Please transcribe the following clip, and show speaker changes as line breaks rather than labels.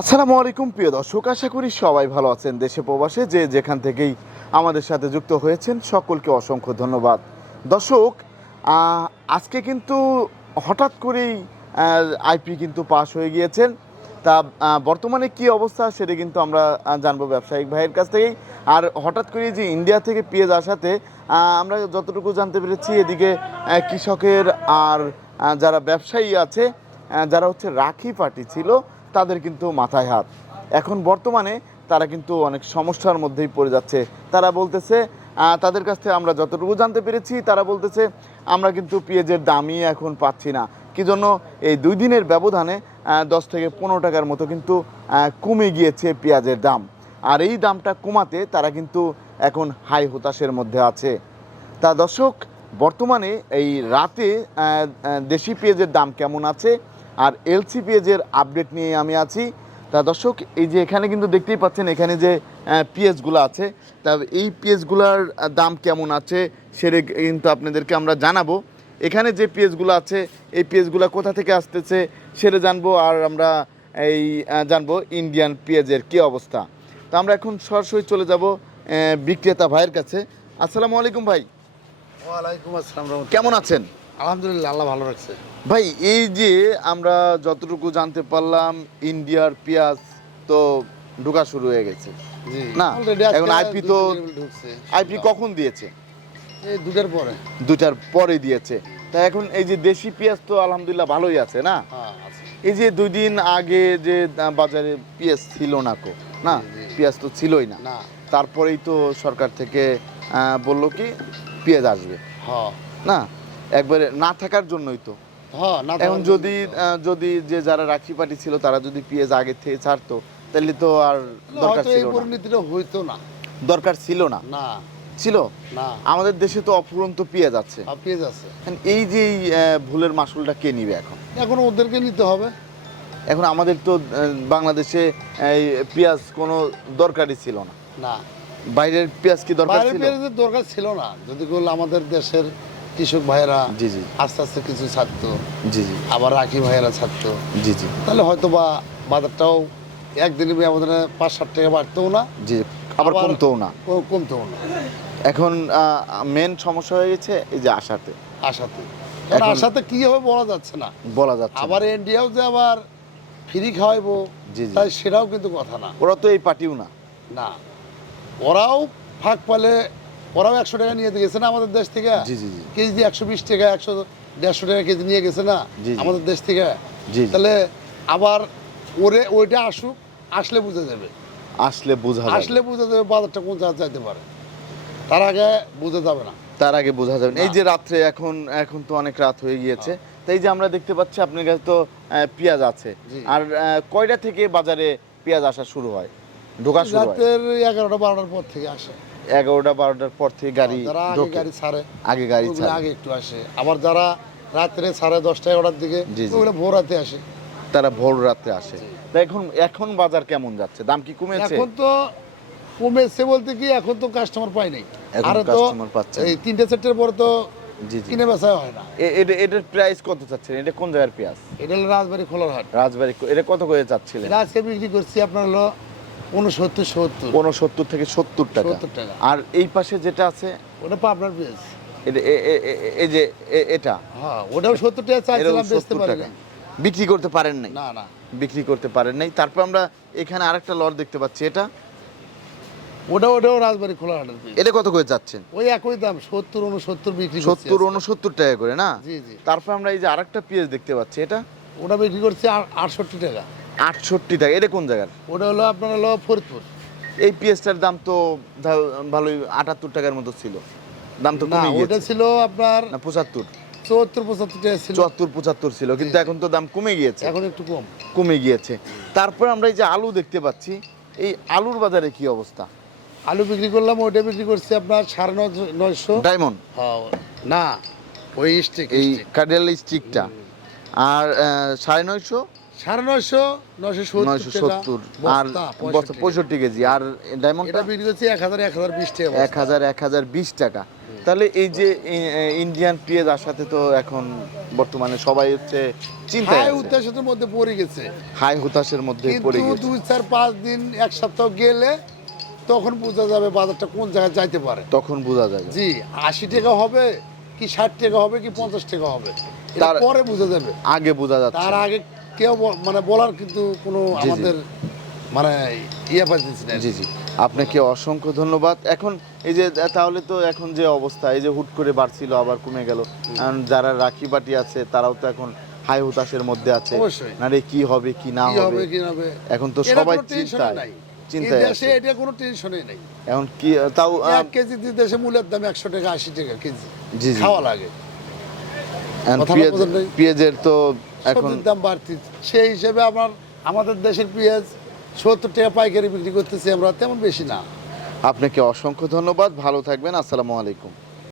আসসালামু আলাইকুম, প্রিয় দর্শক। আশা করি সবাই ভালো আছেন দেশে প্রবাসে, যে যেখান থেকেই আমাদের সাথে যুক্ত হয়েছেন, সকলকে অসংখ্য ধন্যবাদ। দর্শক আজকে কিন্তু হঠাৎ করেই আইপি কিন্তু পাশ হয়ে গিয়েছেন। তা বর্তমানে কি অবস্থা সেটা কিন্তু আমরা জানব ব্যবসায়িক ভাইয়ের কাছ থেকেই। আর হঠাৎ করে যে ইন্ডিয়া থেকে পেঁয়াজ আসাতে আমরা যতটুকু জানতে পেরেছি, এদিকে কৃষকের আর যারা ব্যবসায়ী আছে যারা হচ্ছে রাখি পার্টি ছিল তাদের কিন্তু মাথায় হাত। এখন বর্তমানে তারা কিন্তু অনেক সমস্যার মধ্যেই পড়ে যাচ্ছে। তারা বলতেছে তাদের কাছ থেকে আমরা যতটুকু জানতে পেরেছি, তারা বলতেছে, আমরা কিন্তু পেঁয়াজের দামই এখন পাচ্ছি না। কি জন্য? এই দুই দিনের ব্যবধানে দশ থেকে পনেরো টাকার মতো কিন্তু কমে গিয়েছে পেঁয়াজের দাম। আর এই দামটা কমাতে তারা কিন্তু এখন হাই হতাশের মধ্যে আছে। তা দর্শক, বর্তমানে এই রাতে দেশি পেঁয়াজের দাম কেমন আছে? আর এলসি পেঁয়াজের আপডেট নিয়ে আমি আছি। তা দর্শক এই যে এখানে কিন্তু দেখতেই পাচ্ছেন এখানে যে পেঁয়াজগুলো আছে তা এই পেঁয়াজগুলোর আহ, দাম কেমন আছে সেটা কিন্তু আপনাদেরকে আমরা জানাব। এখানে যে পেঁয়াজগুলো আছে এই পেঁয়াজগুলো কোথা থেকে আসতেছে সেটা জানব আর আমরা এই জানব ইন্ডিয়ান পেঁয়াজের কী অবস্থা। তো আমরা এখন সরাসরি চলে যাব বিক্রেতা ভাইয়ের কাছে। আসসালামু আলাইকুম ভাই।
ওয়ালাইকুম আসসালাম
কেমন আছেন?
আলহামদুলিল্লাহ আল্লাহ ভালো রাখছে।
ভাই এই যে আমরা যতটুকু জানতে পারলাম ইন্ডিয়ার পেঁয়াজ তো ঢোকা শুরু হয়ে গেছে। না, এখন IP তো- আইপি কখন দিয়েছে?
দুটার পরে।
দুটার পরে দিয়েছে। তা এখন এই যে দেশি পেঁয়াজ তো আলহামদুলিল্লাহ ভালোই আছে না?
হ্যাঁ
এই যে দুই দিন আগে যে বাজারে পেঁয়াজ ছিল না কো না। পেঁয়াজ তো ছিলই না। তারপরেই তো সরকার থেকে আহ, বলল কি পেঁয়াজ আসবে।
হ্যাঁ।
না? একবারে না থাকার জন্যই তো।
হ্যাঁ
এখন যদি যদি যে যারা রাখি পার্টি ছিল তারা যদি পেঁয়াজ আগে থেকে ছাড়তো তাহলে তো আর দরকার ছিল না।
পরিণতিটা হইতো না।
দরকার ছিল না?
না।
ছিল?
না।
আমাদের দেশে তো অফুরন্ত পেঁয়াজ আছে।
পেঁয়াজ আছে।
এখন এই যে ভুলের মাসুলটা কে নিবে এখন?
এখন ওদেরকে নিতে হবে।
এখন আমাদের তো বাংলাদেশে এই পেঁয়াজ কোনো দরকারই ছিল না।
না।
বাইরের পেঁয়াজ কি দরকার
বাইরের
ছিল?
দরকার ছিল না। যদি করলে আমাদের দেশের কৃষক ভাইয়েরা
জি জি।
আস্তে আস্তে কিছু ছাড়তো।
জি জি।
আবার রাখি ভাইয়েরা ছাড়তো।
জি জি।
তাহলে হয়তো বা বাজারটাও একদিনে আমাদের পাঁচ ষাট টাকা বাড়তেও না
জি আবার কমতেও না।
কমতেও না।
এখন মেন সমস্যা হয়ে গেছে এই যে আশাতে।
আশাতে। আশাতে কি হবে বলা যাচ্ছে না।
বলা যাচ্ছে।
আবার ইন্ডিয়াও যে আবার ফ্রি খাওয়াইবো। তাই সেটাও কিন্তু কথা না।
ওরা তো এই পার্টিও না।
না। ওরাও ফাঁক পালে ওরাও একশো টাকা নিয়ে গেছে না আমাদের দেশ থেকে?
জি জি জি।
কেজি একশো বিশ টাকা একশো দেড়শো টাকা কেজি নিয়ে গেছে না। আমাদের দেশ থেকে?
জি।
তাহলে আবার ওরে ওইটা আসুক আসলে বুঝে যাবে।
আসলে বোঝা
আসলে বুঝে যাবে বাজারটা কোন জায়গায় যাইতে পারে। তার আগে বুঝে যাবে না।
তার আগে বোঝা যাবে না। এই যে রাত্রে এখন এখন তো অনেক রাত হয়ে গিয়েছে। তাই যে আমরা দেখতে পাচ্ছি আপনার কাছে তো পেঁয়াজ আছে। আর কয়টা থেকে বাজারে পেঁয়াজ আসা শুরু হয়? ঢোকা শুরু হয়?
রাতের এগারোটা বারোটার পর থেকে আসে।
এগারোটা বারোটার পর থেকে গাড়ি
যারা আগে গাড়ি ছাড়ে
আগে গাড়ি ছাড়ে।
আগে একটু আসে। আবার যারা রাত্রে সাড়ে দশটা এগারোটার দিকে। ওগুলো ভোর রাতে আসে।
তারা ভোর রাতে আসে। তা এখন এখন বাজার কেমন যাচ্ছে? দাম কি কমেছে?
এখন তো কমেছে বলতে কি এখন তো কাস্টমার পাই নাই। আরে তো এই তিনটে চারটের পরে তো কিনে বেচা হয় না।
এটা- এটার প্রাইস কত চাচ্ছেন এটা কোন জায়গার পেঁয়াজ?
এটা হলো রাজবাড়ি খোলার হাট
রাজবাড়ি এটা কত করে চাচ্ছিলেন?
আজকে বিক্রি করছি আপনার হলো উনসত্তর সত্তর।
উনসত্তর থেকে সত্তর টাকা।
টাকা।
আর এই পাশে যেটা আছে?
ওটা পাবনার পেঁয়াজ
এই যে এটা।
হ্যাঁ ওটাও সত্তর টাকা চাইছিলাম বেচতে
70
পারি
বিক্রি করতে পারেন নাই?
না না।
বিক্রি করতে পারেন নাই। তারপর আমরা এখানে আরেকটা লট দেখতে পাচ্ছি এটা।
ওটা ওটাও রাজবাড়ি খোলার হাটের
এটা কত করে যাচ্ছেন?
ওই একই দাম সত্তর উনসত্তর বিক্রি
সত্তর উনসত্তর টাকা করে না?
জি জি।
তারপর আমরা এই যে আরেকটা পেঁয়াজ দেখতে পাচ্ছি এটা।
ওটা বিক্রি করছে আটষট্টি টাকা।
আটষট্টি টাকা। এটা কোন জায়গার?
ওটা হলো আপনার হলো ফরিদপুর।
এই পেঁয়াজটার দাম তো ভালোই আটাত্তর টাকার মতো ছিল। দাম তো
না
কমে
ওটা ছিল আপনার
না পঁচাত্তর।
চুয়াত্তর পঁচাত্তর টাকা ছিল।
চুয়াত্তর পঁচাত্তর ছিল কিন্তু এখন তো দাম কমে গিয়েছে।
এখন একটু কম।
কমে গিয়েছে। তারপর আমরা এই যে আলু দেখতে পাচ্ছি এই আলুর বাজারে কি অবস্থা?
আলু বিক্রি করলাম ওইটা বিক্রি করছি আপনার সাড়ে নয়- নয়শো।
ডায়মন্ড?
হ্যাঁ, না ওই স্টিক
এই কার্ডিয়াল স্টিকটা আর সাড়ে নয়শো?
সাড়ে নয়শো নয়শো সত্তর
আর
বস্তা, পঁয়ষট্টি।
K G. আর ডায়মন্ডটা?
এটা বিক্রি করছি এক হাজার এক হাজার বিশ টাকা
এক হাজার এক হাজার বিশ টাকা। তাহলে এই যে ইন্ডিয়ান পেঁয়াজ আসাতে তো এখন বর্তমানে সবাই হচ্ছে চিন্তায়
হাই
আছে।
মধ্যে পড়ে গেছে।
হাই হুতাশের মধ্যে পড়ে গেছে।
দুই চার পাঁচ দিন এক সপ্তাহ গেলে তখন বোঝা যাবে বাজারটা কোন জায়গায় যাইতে পারে।
তখন বোঝা যাবে।
জি আশি টাকা হবে কি ষাট টাকা হবে কি পঞ্চাশ টাকা হবে? এটা
তার-
পরে বোঝা যাবে।
আগে বোঝা যাচ্ছে।
তার আগে কেউ মানে বলার কিন্তু কোনো আমাদের মানে ইয়ে পাইতেছি না
জি জি। আপনাকে অসংখ্য ধন্যবাদ। এখন এই যে তাহলে তো এখন যে অবস্থা এই যে হুট করে বাড়ছিল আবার কমে গেল। যারা রাখি বাটি আছে তারাও তো এখন হাই হুতাশের মধ্যে আছে। না রে কি হবে কি না হবে?
হবে কি না হবে?
এখন তো সবাই
টেনশনে
চিন্তায়।
নাই।
চিন্তায়
এই দেশে এটা কোনো টেনশনই নাই।
এখন কি তাও
এক কেজি দেশে মূলের দাম একশো টাকা আশি টাকা কেজি।
জি জি।
খাওয়া লাগে।
পেঁয়াজের তো
সবজির দাম বাড়তি। সেই হিসেবে আমার আমাদের দেশের পেঁয়াজ সত্তর টাকা পাইকারি বিক্রি করতেছি আমরা তেমন বেশি না।
আপনাকে অসংখ্য ধন্যবাদ ভালো থাকবেন আসসালামু আলাইকুম।